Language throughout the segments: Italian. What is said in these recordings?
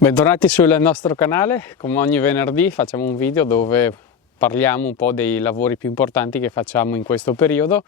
Bentornati sul nostro canale. Come ogni venerdì facciamo un video dove parliamo un po' dei lavori più importanti che facciamo in questo periodo,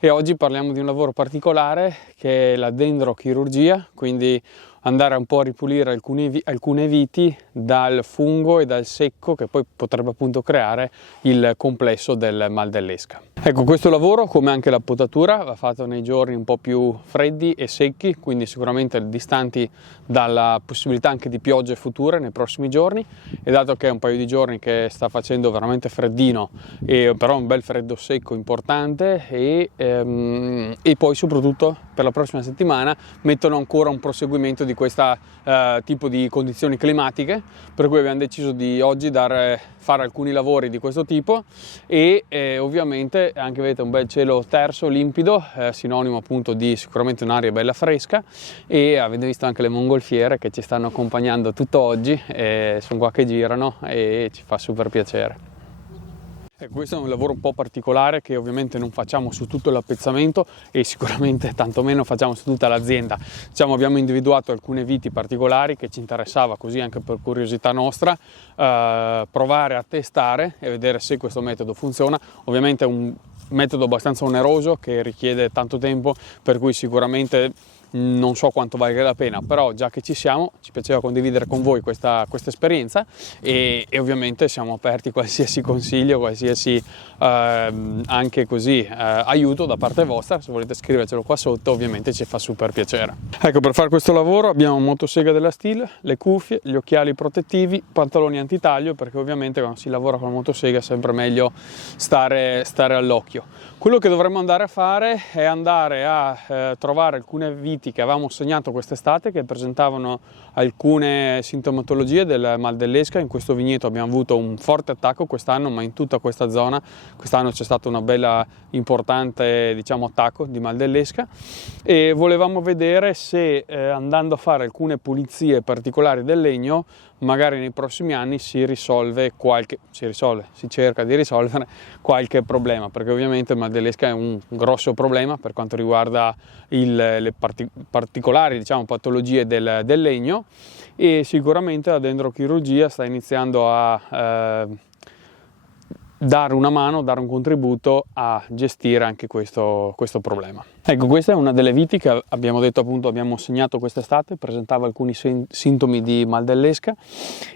e oggi parliamo di un lavoro particolare che è la dendrochirurgia, quindi andare un po' a ripulire alcune viti dal fungo e dal secco che poi potrebbe appunto creare il complesso del mal dell'esca. Ecco, questo lavoro, come anche la potatura, va fatto nei giorni un po' più freddi e secchi, quindi sicuramente distanti dalla possibilità anche di piogge future nei prossimi giorni, e dato che è un paio di giorni che sta facendo veramente freddino, però un bel freddo secco importante, e poi soprattutto per la prossima settimana mettono ancora un proseguimento di questo tipo di condizioni climatiche, per cui abbiamo deciso di oggi fare alcuni lavori di questo tipo, e ovviamente anche vedete un bel cielo terso, limpido, sinonimo appunto di sicuramente un'aria bella fresca, e avete visto anche le mongolfiere che ci stanno accompagnando tutto oggi, sono qua che girano e ci fa super piacere. Questo è un lavoro un po' particolare che ovviamente non facciamo su tutto l'appezzamento e sicuramente tantomeno facciamo su tutta l'azienda. Diciamo, abbiamo individuato alcune viti particolari che ci interessava, così anche per curiosità nostra, provare a testare e vedere se questo metodo funziona. Ovviamente è un metodo abbastanza oneroso che richiede tanto tempo, per cui sicuramente non so quanto valga la pena, però già che ci siamo ci piaceva condividere con voi questa esperienza, e ovviamente siamo aperti a qualsiasi consiglio, qualsiasi anche così aiuto da parte vostra. Se volete scrivercelo qua sotto, ovviamente ci fa super piacere. Ecco, per fare questo lavoro abbiamo motosega della Stihl, le cuffie, gli occhiali protettivi, pantaloni antitaglio, perché ovviamente quando si lavora con la motosega è sempre meglio stare all'occhio. Quello che dovremmo andare a fare è andare a trovare alcune viti che avevamo segnato quest'estate che presentavano alcune sintomatologie del mal dell'esca. In questo vigneto abbiamo avuto un forte attacco quest'anno, ma in tutta questa zona quest'anno c'è stato una bella importante, diciamo, attacco di mal dell'esca, e volevamo vedere se andando a fare alcune pulizie particolari del legno magari nei prossimi anni si cerca di risolvere qualche problema, perché ovviamente il mal dell'esca è un grosso problema per quanto riguarda le particolari, diciamo, patologie del legno, e sicuramente la dendrochirurgia sta iniziando a dare una mano, dare un contributo a gestire anche questo problema. Ecco, questa è una delle viti che abbiamo detto, appunto, abbiamo segnato quest'estate, presentava alcuni sintomi di mal dell'esca,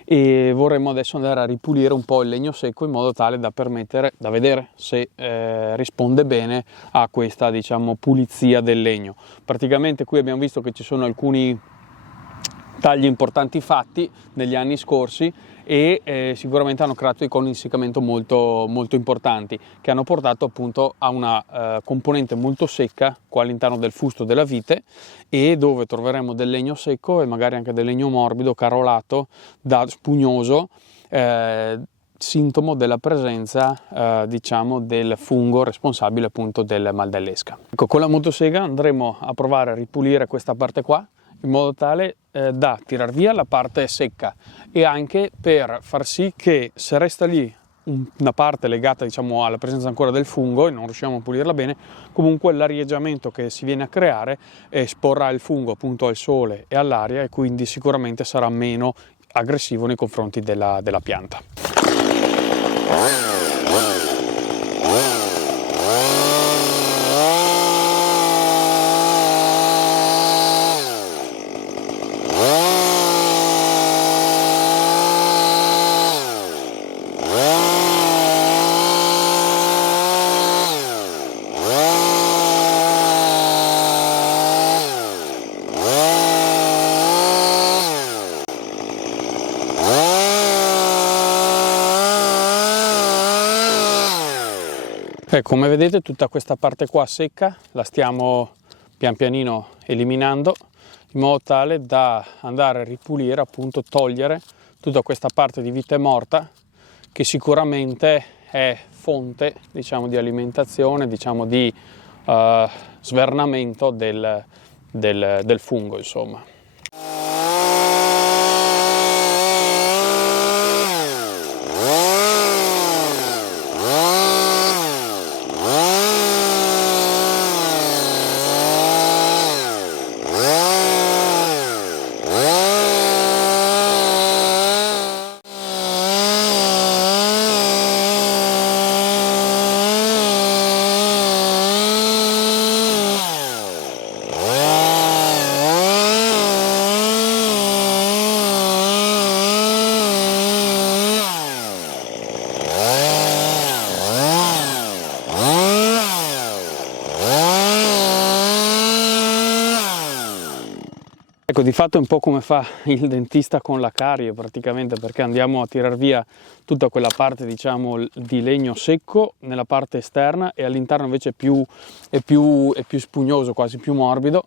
e vorremmo adesso andare a ripulire un po' il legno secco in modo tale da vedere se risponde bene a questa, diciamo, pulizia del legno. Praticamente qui abbiamo visto che ci sono alcuni tagli importanti fatti negli anni scorsi, e sicuramente hanno creato dei coni di essiccamento molto, molto importanti, che hanno portato appunto a una componente molto secca qua all'interno del fusto della vite, e dove troveremo del legno secco e magari anche del legno morbido, carolato, spugnoso, sintomo della presenza diciamo del fungo responsabile appunto del mal dell'esca. Ecco, con la motosega andremo a provare a ripulire questa parte qua in modo tale da tirar via la parte secca, e anche per far sì che, se resta lì una parte legata, diciamo, alla presenza ancora del fungo e non riusciamo a pulirla bene, comunque l'arieggiamento che si viene a creare esporrà il fungo appunto al sole e all'aria, e quindi sicuramente sarà meno aggressivo nei confronti della pianta. Come vedete, tutta questa parte qua secca la stiamo pian pianino eliminando, in modo tale da andare a ripulire, appunto togliere tutta questa parte di vite morta, che sicuramente è fonte, diciamo, di alimentazione, diciamo, di svernamento del fungo, insomma. Ecco, di fatto è un po' come fa il dentista con la carie praticamente, perché andiamo a tirar via tutta quella parte, diciamo, di legno secco nella parte esterna, e all'interno invece è più spugnoso, quasi più morbido,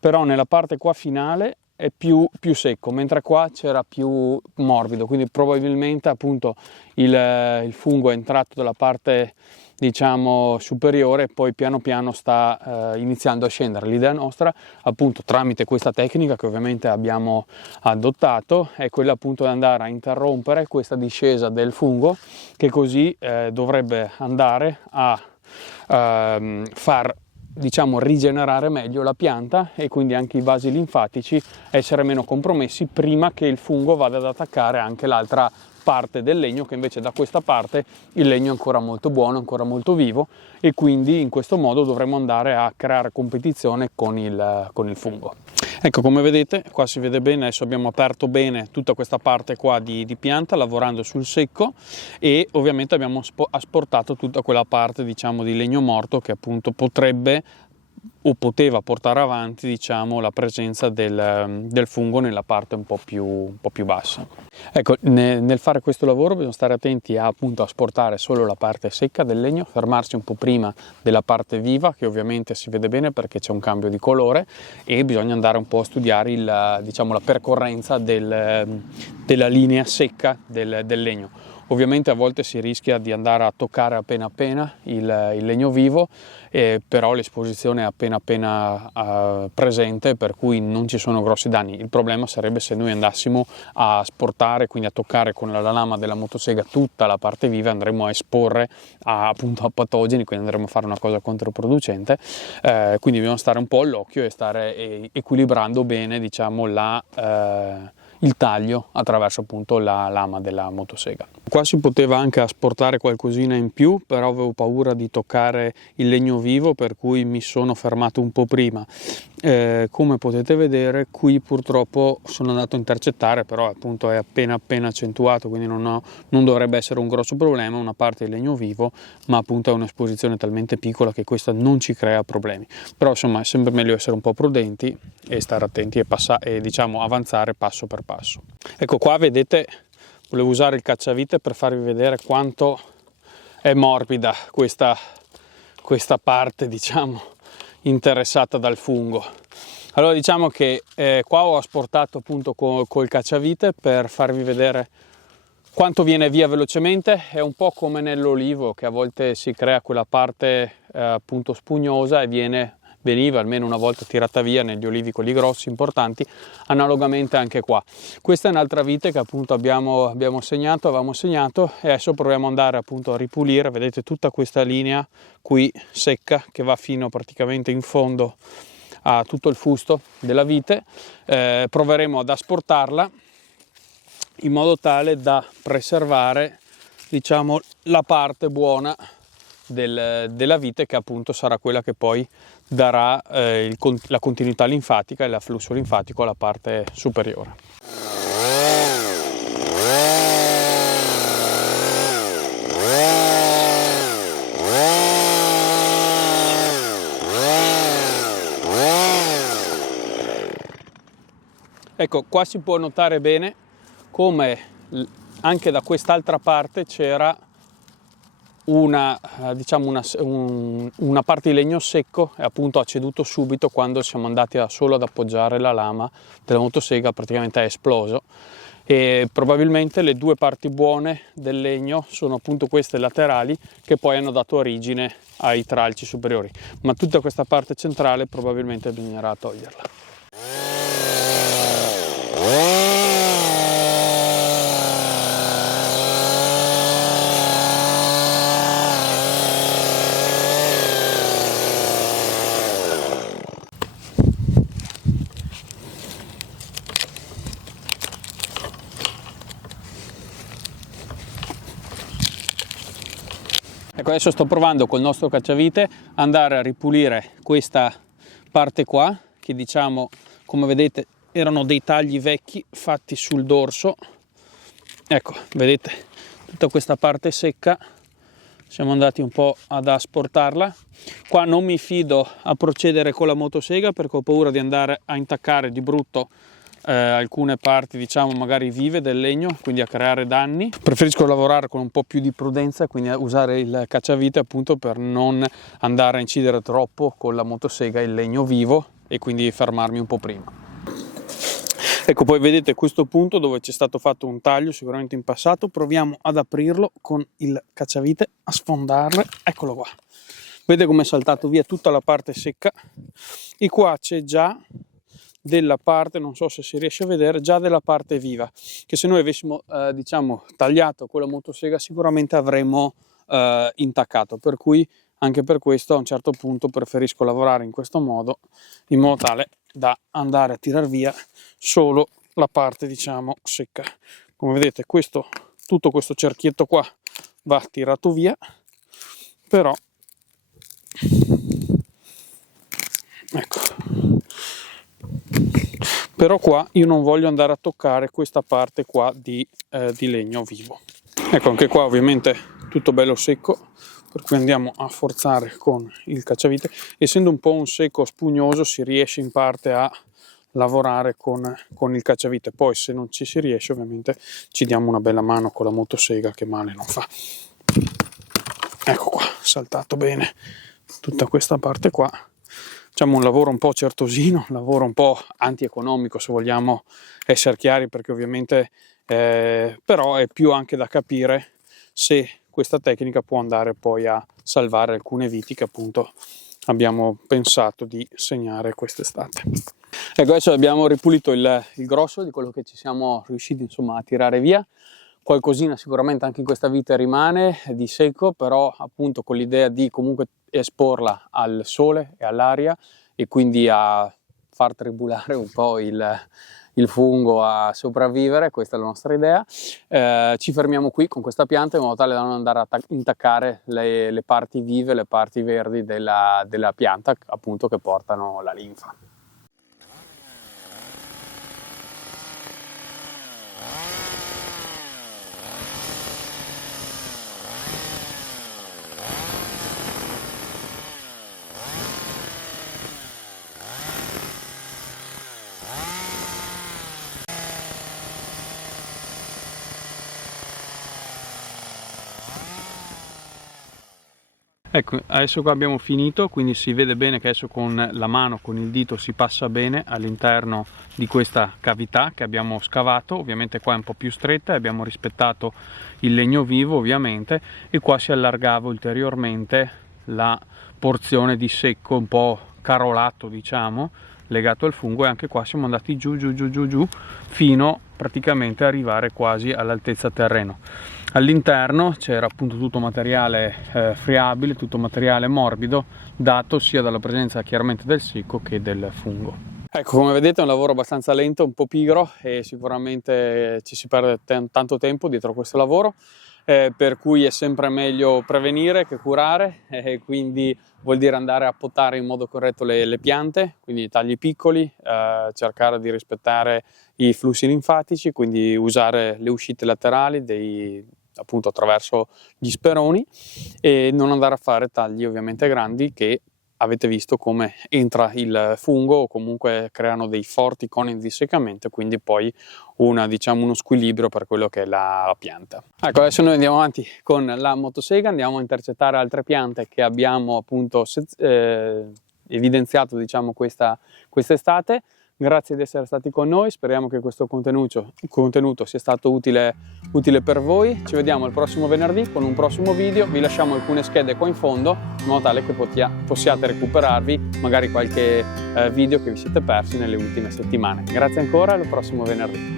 però nella parte qua finale è più secco, mentre qua c'era più morbido, quindi probabilmente appunto il fungo è entrato dalla parte, diciamo, superiore, e poi piano piano sta iniziando a scendere. L'idea nostra, appunto, tramite questa tecnica che ovviamente abbiamo adottato, è quella appunto di andare a interrompere questa discesa del fungo, che così dovrebbe andare a far, diciamo, rigenerare meglio la pianta, e quindi anche i vasi linfatici essere meno compromessi prima che il fungo vada ad attaccare anche l'altra parte del legno, che invece da questa parte il legno è ancora molto buono, ancora molto vivo, e quindi in questo modo dovremo andare a creare competizione con il fungo. Ecco, come vedete qua si vede bene, adesso abbiamo aperto bene tutta questa parte qua di pianta lavorando sul secco, e ovviamente abbiamo asportato tutta quella parte, diciamo, di legno morto che appunto potrebbe o poteva portare avanti, diciamo, la presenza del fungo nella parte un po' più bassa. Ecco, nel fare questo lavoro bisogna stare attenti a appunto asportare solo la parte secca del legno, fermarsi un po' prima della parte viva, che ovviamente si vede bene perché c'è un cambio di colore, e bisogna andare un po' a studiare diciamo, la percorrenza della linea secca del legno. Ovviamente a volte si rischia di andare a toccare appena il legno vivo, però l'esposizione è appena presente, per cui non ci sono grossi danni. Il problema sarebbe se noi andassimo a sportare, quindi a toccare con la lama della motosega tutta la parte viva, andremo a esporre appunto a patogeni, quindi andremo a fare una cosa controproducente. Quindi bisogna stare un po' all'occhio e stare equilibrando bene, diciamo, il taglio attraverso appunto la lama della motosega. Qua si poteva anche asportare qualcosina in più, però avevo paura di toccare il legno vivo, per cui mi sono fermato un po' prima. Come potete vedere qui purtroppo sono andato a intercettare, però appunto è appena accentuato, quindi non dovrebbe essere un grosso problema, una parte di legno vivo, ma appunto è un'esposizione talmente piccola che questa non ci crea problemi. Però insomma è sempre meglio essere un po' prudenti e stare attenti e diciamo avanzare passo per passo. Ecco qua vedete, volevo usare il cacciavite per farvi vedere quanto è morbida questa parte, diciamo, interessata dal fungo. Allora diciamo che qua ho asportato appunto col cacciavite per farvi vedere quanto viene via velocemente. È un po' come nell'olivo, che a volte si crea quella parte appunto spugnosa e veniva almeno una volta tirata via negli olivi quelli grossi importanti. Analogamente anche qua, questa è un'altra vite che appunto avevamo segnato, e adesso proviamo ad andare appunto a ripulire. Vedete tutta questa linea qui secca che va fino praticamente in fondo a tutto il fusto della vite. Proveremo ad asportarla in modo tale da preservare, diciamo, la parte buona della vite, che appunto sarà quella che poi darà la continuità linfatica e l'afflusso linfatico alla parte superiore. Ecco, qua si può notare bene come anche da quest'altra parte c'era una parte di legno secco, e appunto ha ceduto subito quando siamo andati solo ad appoggiare la lama della motosega, praticamente è esploso. E probabilmente le due parti buone del legno sono appunto queste laterali, che poi hanno dato origine ai tralci superiori, ma tutta questa parte centrale probabilmente bisognerà toglierla. Ecco, adesso sto provando col nostro cacciavite andare a ripulire questa parte qua, che diciamo, come vedete, erano dei tagli vecchi fatti sul dorso. Ecco, vedete tutta questa parte secca, siamo andati un po' ad asportarla. Qua non mi fido a procedere con la motosega perché ho paura di andare a intaccare di brutto alcune parti diciamo magari vive del legno, quindi a creare danni. Preferisco lavorare con un po' più di prudenza, quindi usare il cacciavite appunto per non andare a incidere troppo con la motosega il legno vivo e quindi fermarmi un po' prima. Ecco, poi vedete questo punto dove c'è stato fatto un taglio sicuramente in passato. Proviamo ad aprirlo con il cacciavite, a sfondarlo, eccolo qua. Vedete come è saltato via tutta la parte secca e qua c'è già della parte, non so se si riesce a vedere, già della parte viva, che se noi avessimo diciamo tagliato con la motosega sicuramente avremmo intaccato, per cui anche per questo a un certo punto preferisco lavorare in questo modo, in modo tale da andare a tirar via solo la parte diciamo secca. Come vedete tutto questo cerchietto qua va tirato via, però ecco, però qua io non voglio andare a toccare questa parte qua di legno vivo. Ecco, anche qua ovviamente tutto bello secco, per cui andiamo a forzare con il cacciavite. Essendo un po' un secco spugnoso si riesce in parte a lavorare con il cacciavite, poi se non ci si riesce ovviamente ci diamo una bella mano con la motosega che male non fa. Ecco qua, saltato bene tutta questa parte qua. Facciamo un lavoro un po' certosino, un lavoro un po' antieconomico se vogliamo essere chiari, perché ovviamente però è più anche da capire se questa tecnica può andare poi a salvare alcune viti che appunto abbiamo pensato di segnare quest'estate. Ecco, adesso abbiamo ripulito il grosso di quello che ci siamo riusciti insomma a tirare via. Qualcosina sicuramente anche in questa vite rimane di secco, però appunto con l'idea di comunque esporla al sole e all'aria e quindi a far tribulare un po' il fungo a sopravvivere. Questa è la nostra idea. Ci fermiamo qui con questa pianta in modo tale da non andare a intaccare le parti vive, le parti verdi della pianta appunto che portano la linfa. Ecco, adesso qua abbiamo finito, quindi si vede bene che adesso con la mano, con il dito si passa bene all'interno di questa cavità che abbiamo scavato. Ovviamente qua è un po' più stretta e abbiamo rispettato il legno vivo ovviamente, e qua si allargava ulteriormente la porzione di secco un po' carolato diciamo, legato al fungo, e anche qua siamo andati giù fino praticamente a arrivare quasi all'altezza terreno. All'interno c'era appunto tutto materiale friabile, tutto materiale morbido, dato sia dalla presenza chiaramente del secco che del fungo. Ecco, come vedete è un lavoro abbastanza lento, un po' pigro, e sicuramente ci si perde tanto tempo dietro questo lavoro, per cui è sempre meglio prevenire che curare, quindi vuol dire andare a potare in modo corretto le piante, quindi tagli piccoli, cercare di rispettare i flussi linfatici, quindi usare le uscite laterali appunto attraverso gli speroni, e non andare a fare tagli ovviamente grandi che avete visto come entra il fungo o comunque creano dei forti coni di disseccamento, quindi poi diciamo uno squilibrio per quello che è la pianta. Ecco, adesso noi andiamo avanti con la motosega, andiamo a intercettare altre piante che abbiamo appunto evidenziato diciamo quest'estate. Grazie di essere stati con noi, speriamo che questo contenuto sia stato utile per voi. Ci vediamo il prossimo venerdì con un prossimo video. Vi lasciamo alcune schede qua in fondo in modo tale che possiate recuperarvi magari qualche video che vi siete persi nelle ultime settimane. Grazie ancora, al prossimo venerdì.